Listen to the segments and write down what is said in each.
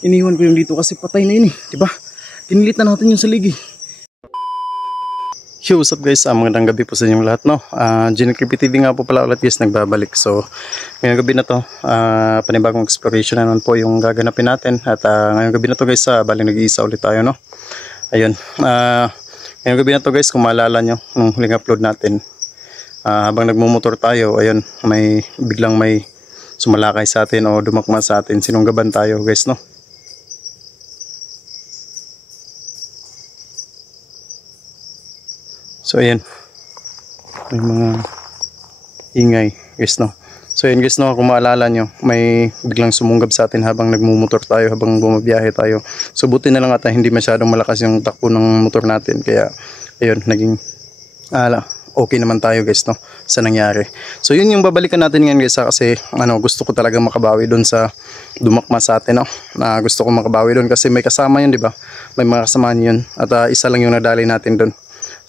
Iniwan ko yung dito kasi patay na yun eh, diba? Kinilit na natin yung saligi. Yo, what's up guys? Magandang gabi po sa inyong lahat, no? GNCreepy TV nga po pala ulit guys, nagbabalik. So, ngayong gabi na to, panibagong exploration na naman po yung gaganapin natin. At ngayong gabi na to guys, baling nag-iisa ulit tayo, no? Ayun, ngayong gabi na to guys, kung maalala nyo, nung huling upload natin, habang nagmumotor tayo, ayun, biglang may sumalakay sa atin o dumakma sa atin, sinunggaban tayo guys, no? So ayan, may mga ingay guys, no. So ayan guys, no, kung maalala nyo, may biglang sumunggab sa atin habang nagmumotor tayo, habang bumabiyahe tayo. So buti na lang ata hindi masyadong malakas yung takbo ng motor natin, kaya ayun, naging okay naman tayo guys, no, sa nangyari. So yun yung babalikan natin ngayon guys, kasi gusto ko talaga makabawi doon sa dumakma sa atin, no. Gusto ko makabawi doon kasi may kasama yun, di ba? May mga kasama yun, at isa lang yung nadali natin doon.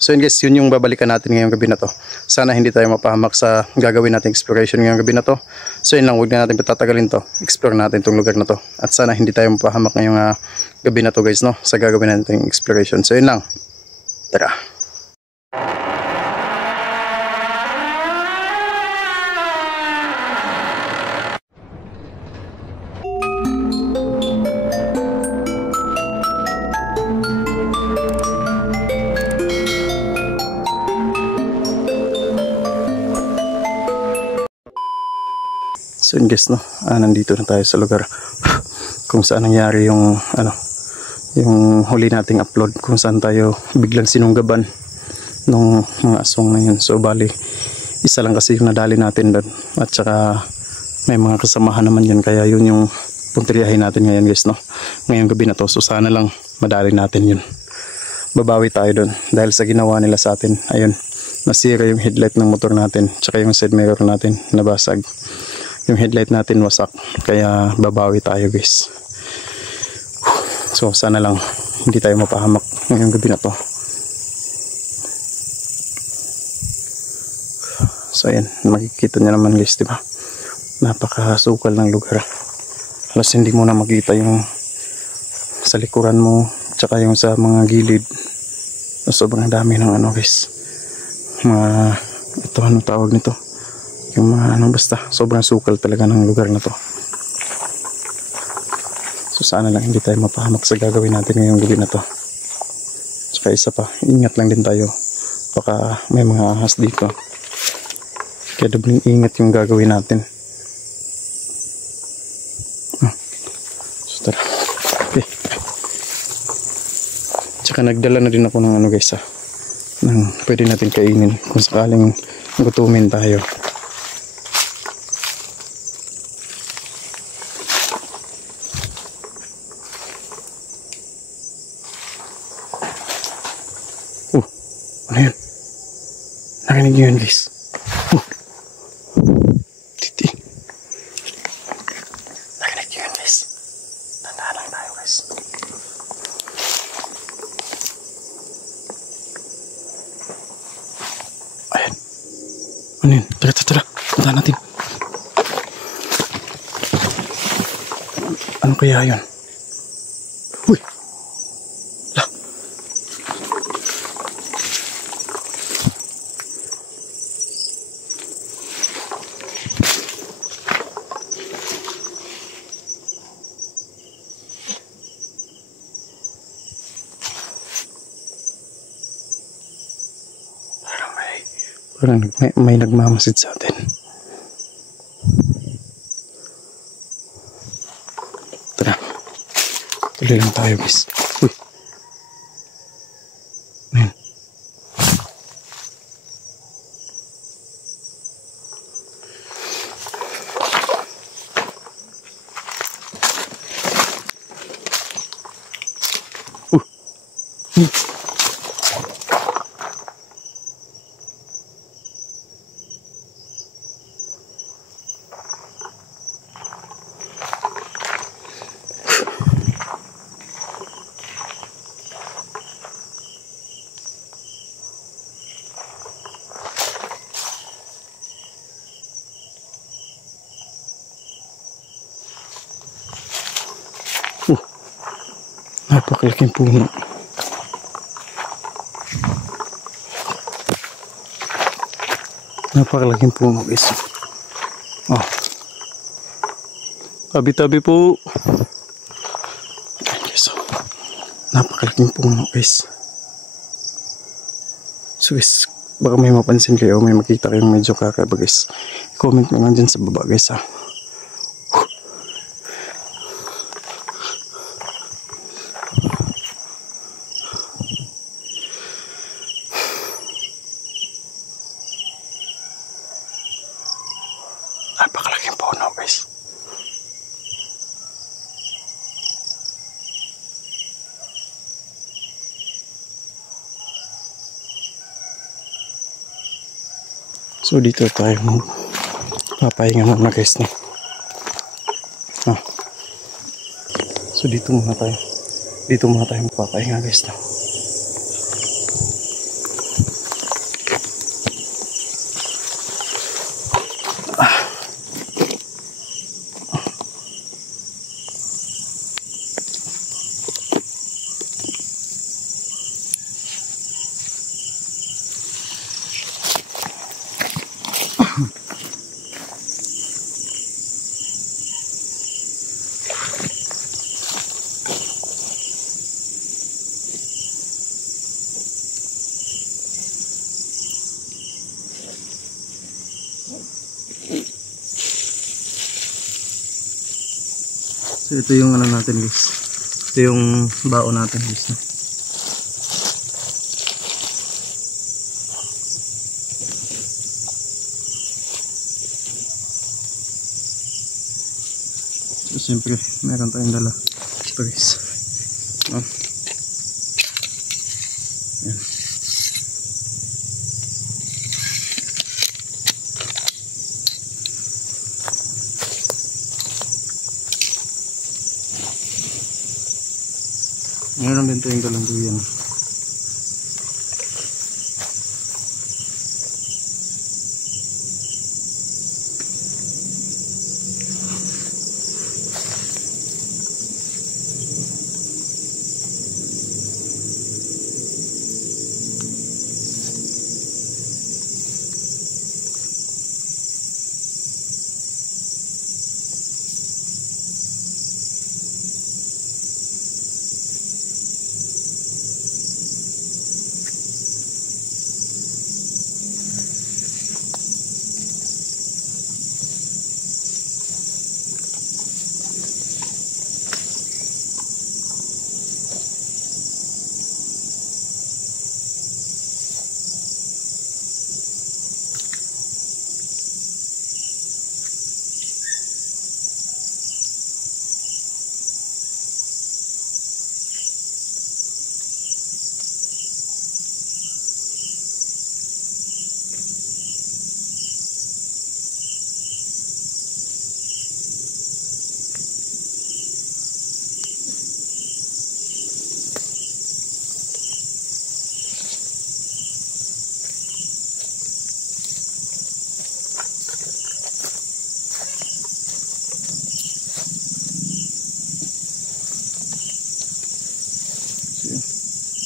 So yun guys, yun yung babalikan natin ngayong gabi na to. Sana hindi tayo mapahamak sa gagawin nating exploration ngayong gabi na to. So yun lang, huwag na natin patatagalin to. Explore natin itong lugar na to. At sana hindi tayo mapahamak ngayong gabi na to guys, no, sa gagawin nating exploration. So yun lang, tara. So yun guys, no, nandito na tayo sa lugar kung saan nangyari yung yung huli nating upload, kung saan tayo biglang sinunggaban nung mga aswang na yun. So bali, isa lang kasi yung nadali natin doon, at saka may mga kasamahan naman yun, kaya yun yung punteriyahin natin ngayon guys, no, ngayong gabi na to. So sana lang madali natin yun, babawi tayo doon dahil sa ginawa nila sa atin. Ayun, nasira yung headlight ng motor natin, tsaka yung side mirror natin nabasag. Yung headlight natin wasak, kaya babawi tayo guys. So sana lang hindi tayo mapahamak ngayong gabi na to. So ayan, makikita nyo naman guys, diba? Napakasukal ng lugar. Halos hindi mo na makita yung sa likuran mo, tsaka yung sa mga gilid. Sobrang dami ng guys, mga ito, tawag nito, yung mga basta sobrang sukal talaga ng lugar na to. So sana lang hindi tayo mapahamak sa gagawin natin ngayong gabi na to. Tsaka isa pa, ingat lang din tayo, baka may mga ahas dito, kaya dobleng ingat yung gagawin natin. So tara, okay. Tsaka nagdala na din ako ng guys, ng pwede natin kainin kung sakaling gutumin tayo. Ano yun? Narinig nyo yun guys? Titi. Narinig nyo yun guys? Tandaan lang tayo guys. Ayan. Ano yun? Tara. Tandaan natin. Ano kaya yun? Uy! Parang may nagmamasid sa atin. Tara. Tuloy lang tayo guys. Uy. Ayan. Napakalaking puno. Napakalaking puno guys. Oh. Tabi-tabi po. Ayan guys. Napakalaking puno guys. So guys, baka may mapansin kayo, may makita kayong medyo kakaiba guys. Comment mo lang dyan sa baba guys ha. Napakalaking puno guys. So dito tayo papahinga muna guys no. Ah. So dito muna tayo papahinga guys no. So ito yung ano natin guys. Ito yung baon natin guys. So siyempre meron tayong dala. Ito guys. Yan. Meron din tayong dalang duyan.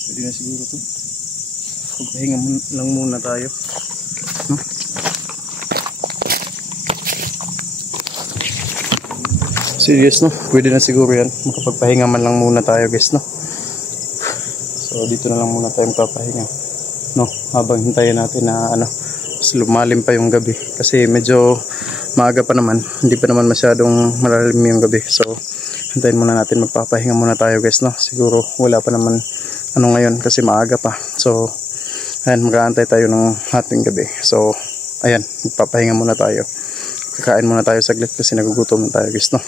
Pwede na siguro to. Pagpahinga lang muna tayo. No? Serious no? Pwede na siguro yan. Makapagpahinga man lang muna tayo guys no. So dito na lang muna tayo magpapahinga. No? Habang hintayin natin na Mas lumalim pa yung gabi kasi medyo maaga pa naman, hindi pa naman masyadong malalim yung gabi. So hintayin muna natin, magpapahinga muna tayo guys, no? Siguro wala pa naman ano ngayon kasi maaga pa. So ayan, mag-aantay tayo ng ating gabi. So ayan, magpapahinga muna tayo, kakain muna tayo saglit kasi nagugutom tayo guys, no?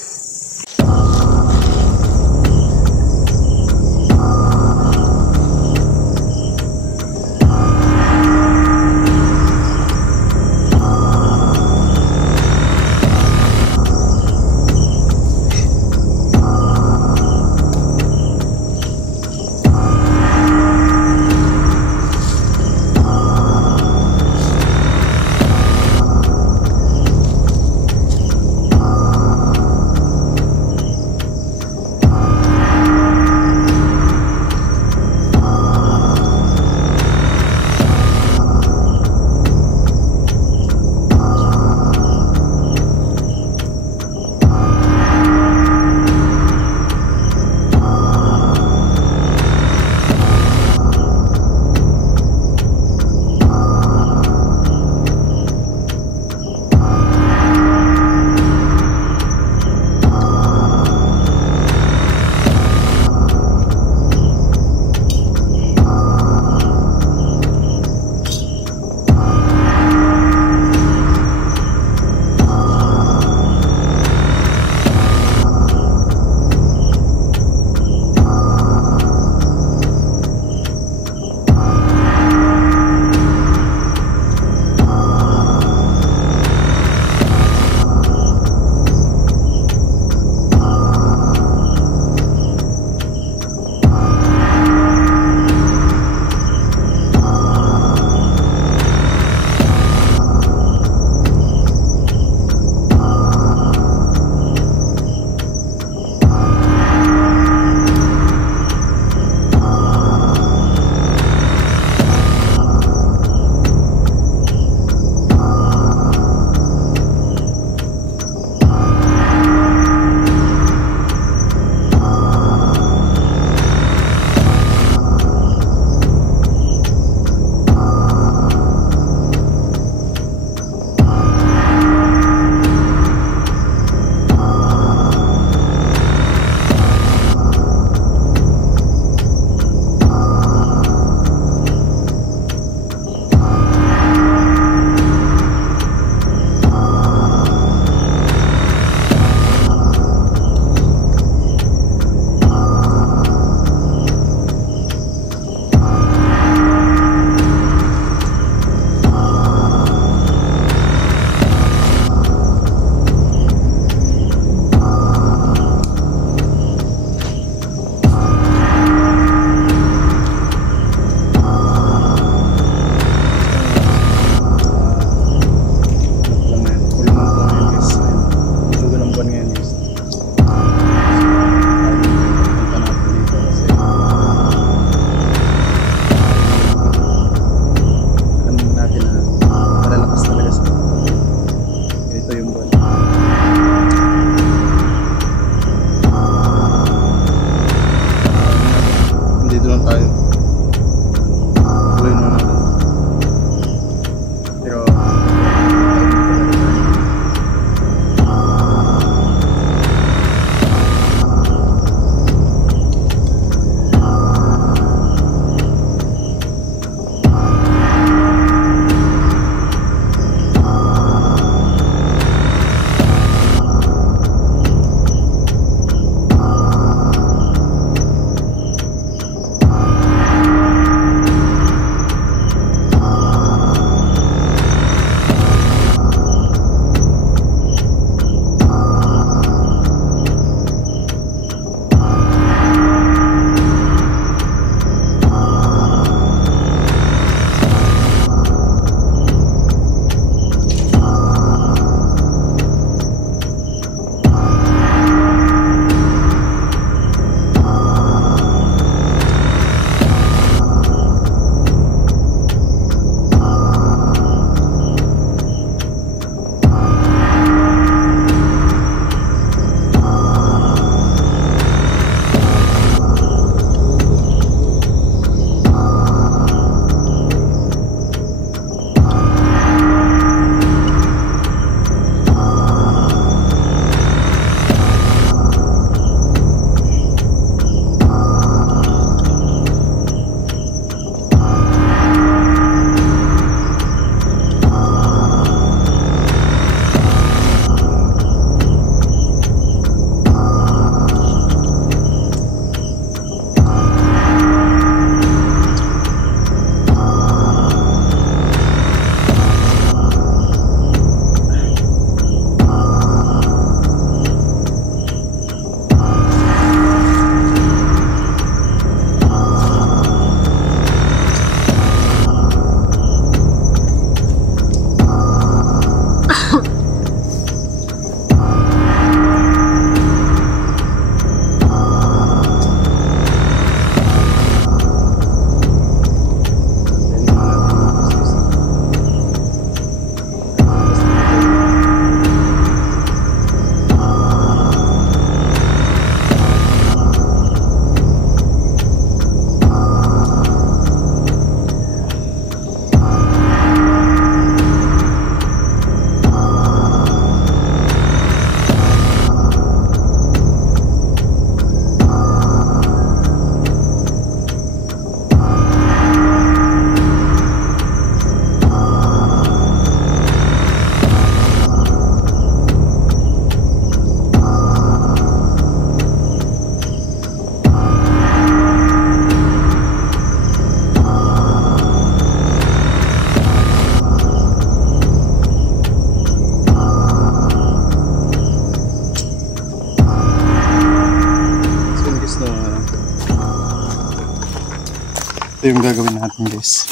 Ito yung gagawin natin, guys.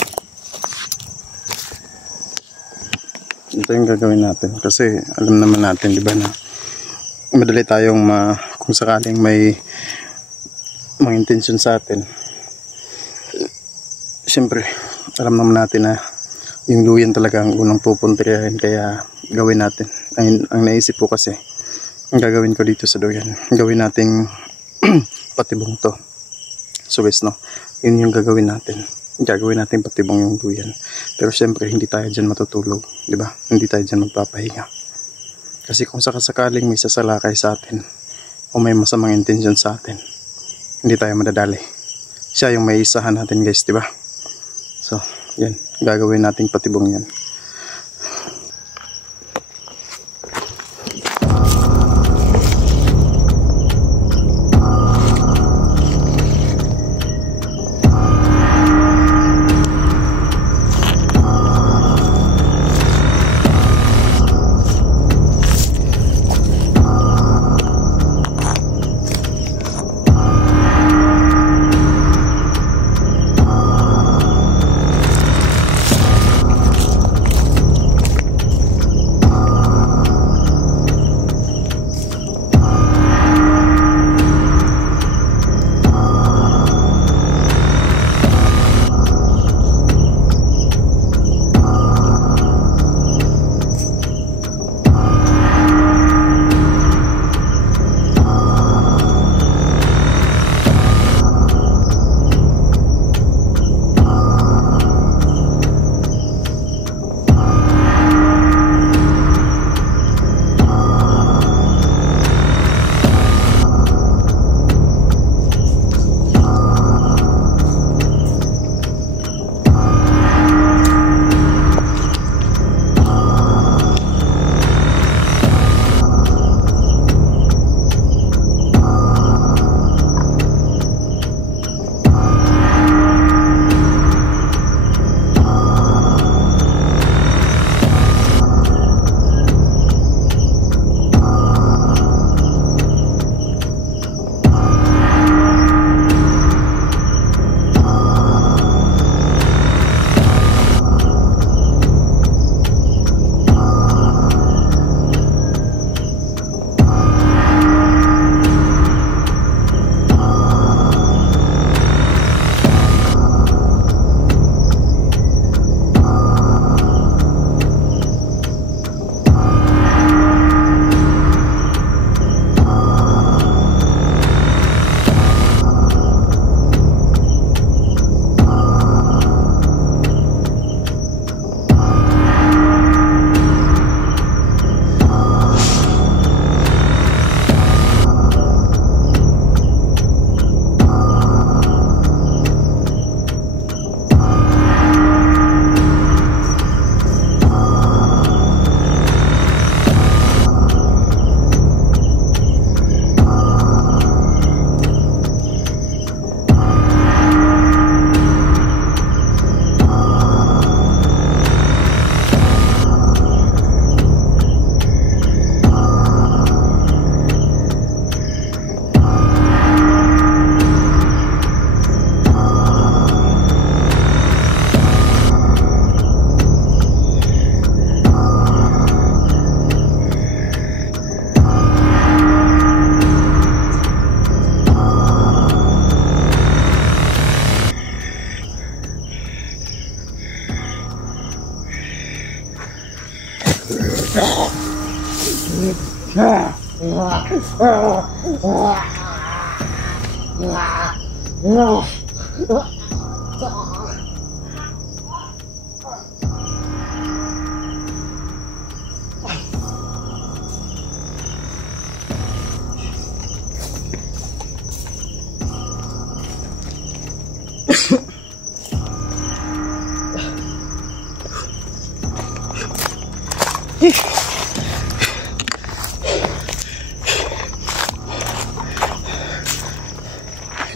Ito yung gagawin natin kasi alam naman natin, di ba, na madali tayong kung sakaling may mga intensyon sa atin. Siyempre, alam naman natin na yung luyan talaga ang unang pupuntahin, kaya gawin natin. Ang naisip ko kasi, ang gagawin ko dito sa duyan, gawin nating patibong to. So guys, no, yun yung gagawin natin. Gagawin natin patibong yung duyan. Pero siyempre, hindi tayo dyan matutulog, di ba? Hindi tayo dyan magpapahinga. Kasi kung sakasakaling may sasalakay sa atin o may masamang intensyon sa atin, hindi tayo madadali. Siya yung may isahan natin, guys, di ba? So, yan, gagawin nating patibong yan.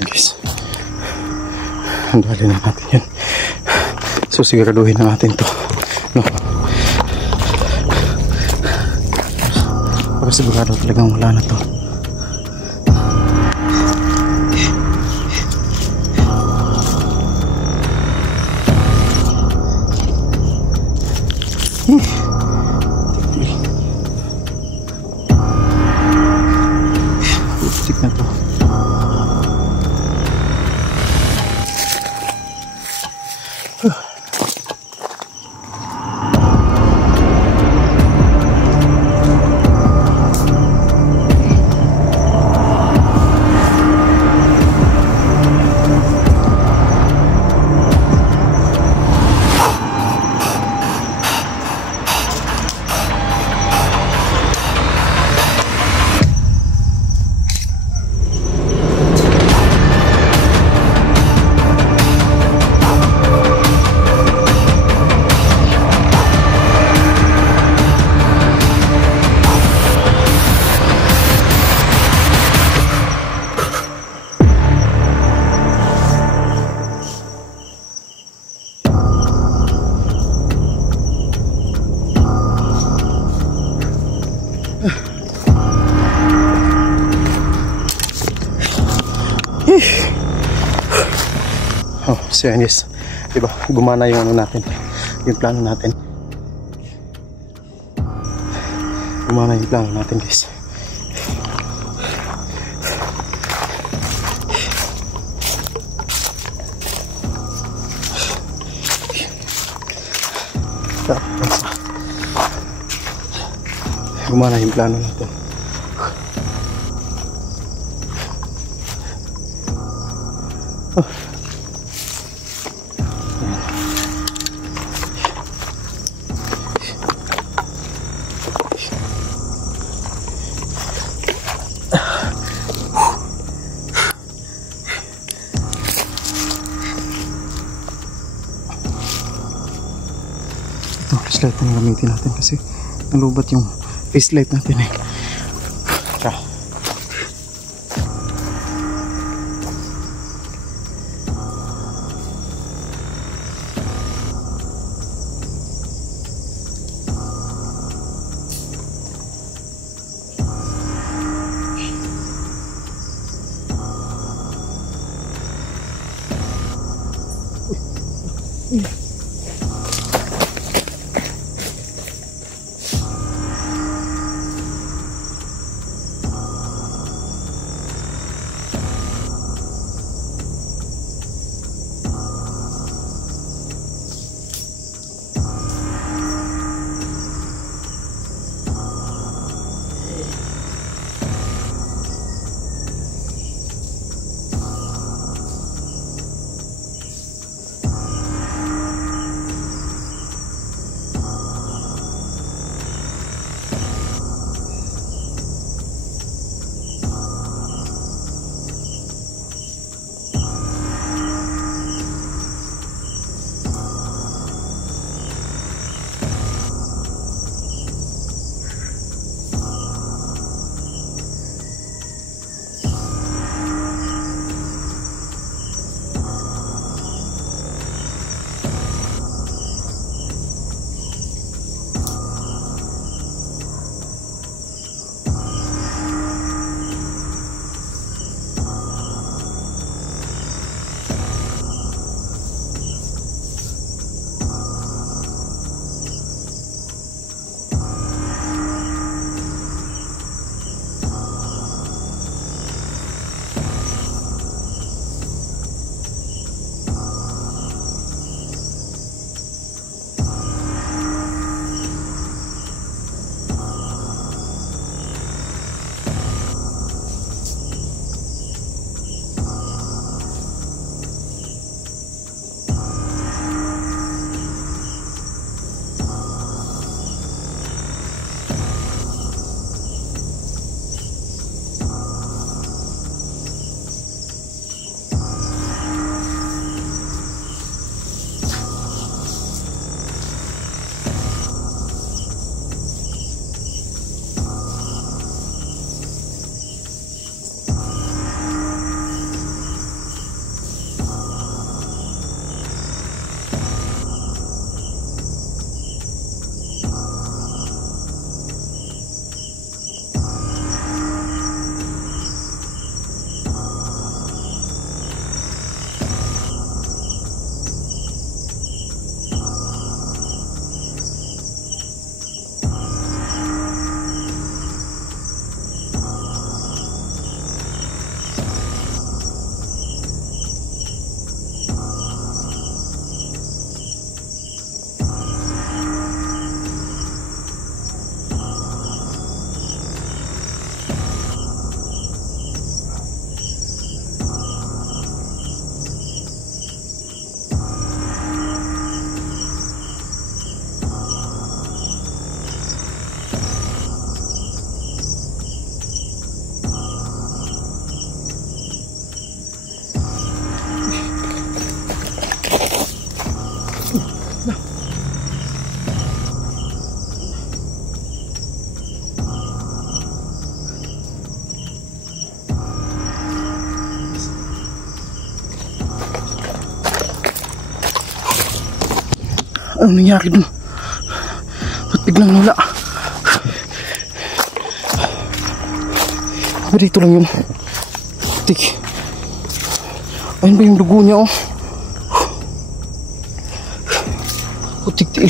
Guys, handali na natin yan. So siguraduhin na natin to, no? Para sigurado talagang wala na to. Oh, so yan guys, diba, gumana yung ano natin, yung plano natin. Gumana yung plano natin guys. Gumana yung plano natin. Oh. Ito, flashlight na gamitin natin kasi nalubat yung face light natin eh. Tara. Ano nangyari dun? Ba't biglang wala? Dito lang yun. Tik. Ayun ba yung dugo niya, oh? Putik-tiil.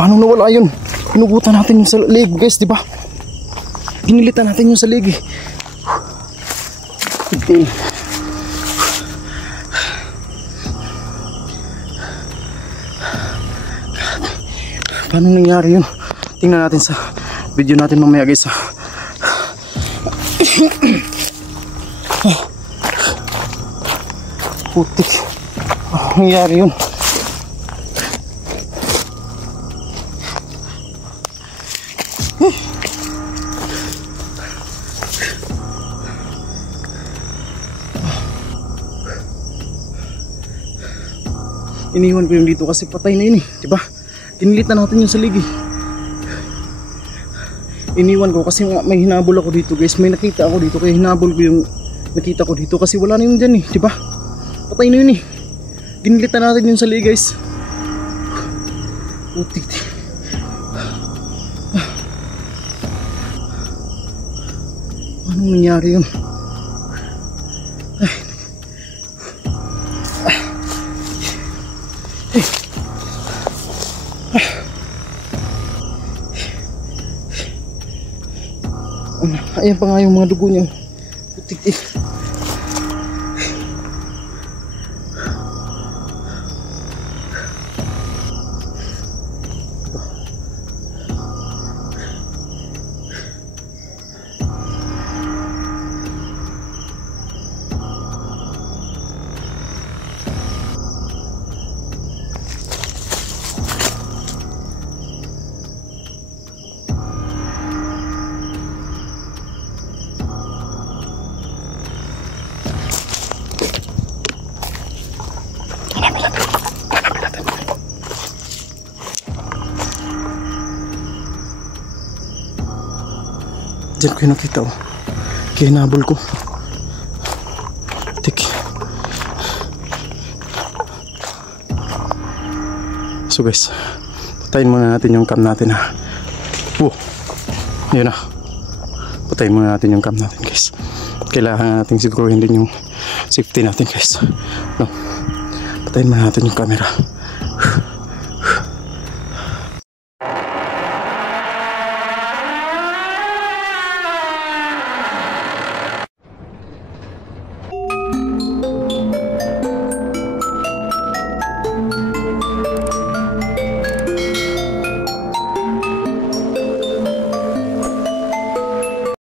Paano nawala yun? Pinugutan natin yung sa leg, guys, di ba? Ginilitan natin yung sa leg, eh. Putik-tiil. Paano nangyari yun? Tingnan natin sa video natin mamaya, guys, ha? Putik. Nangyari yun. Iniwan ko yung dito kasi patay na yun, eh, diba? Kinilitan natin yung salig, eh. Iniwan ko kasi may hinabol ako dito, guys. May nakita ako dito kaya hinabol ko yung nakita ko dito kasi wala na yun dyan, eh, diba? Patay na yun, eh. Kinilitan natin yung salig, guys. Putik. Anong nangyari yun? Ayan pa nga yung mga dugo niya. Putik, eh. Diyan ko yung nakita, oh. Kaya hinabol ko. Tik. So guys, patayin muna natin yung cam natin, ha. Yun na. Patayin muna natin yung cam natin, guys. Kailangan natin siguruhin din yung safety natin, guys. No. Patayin muna natin yung camera.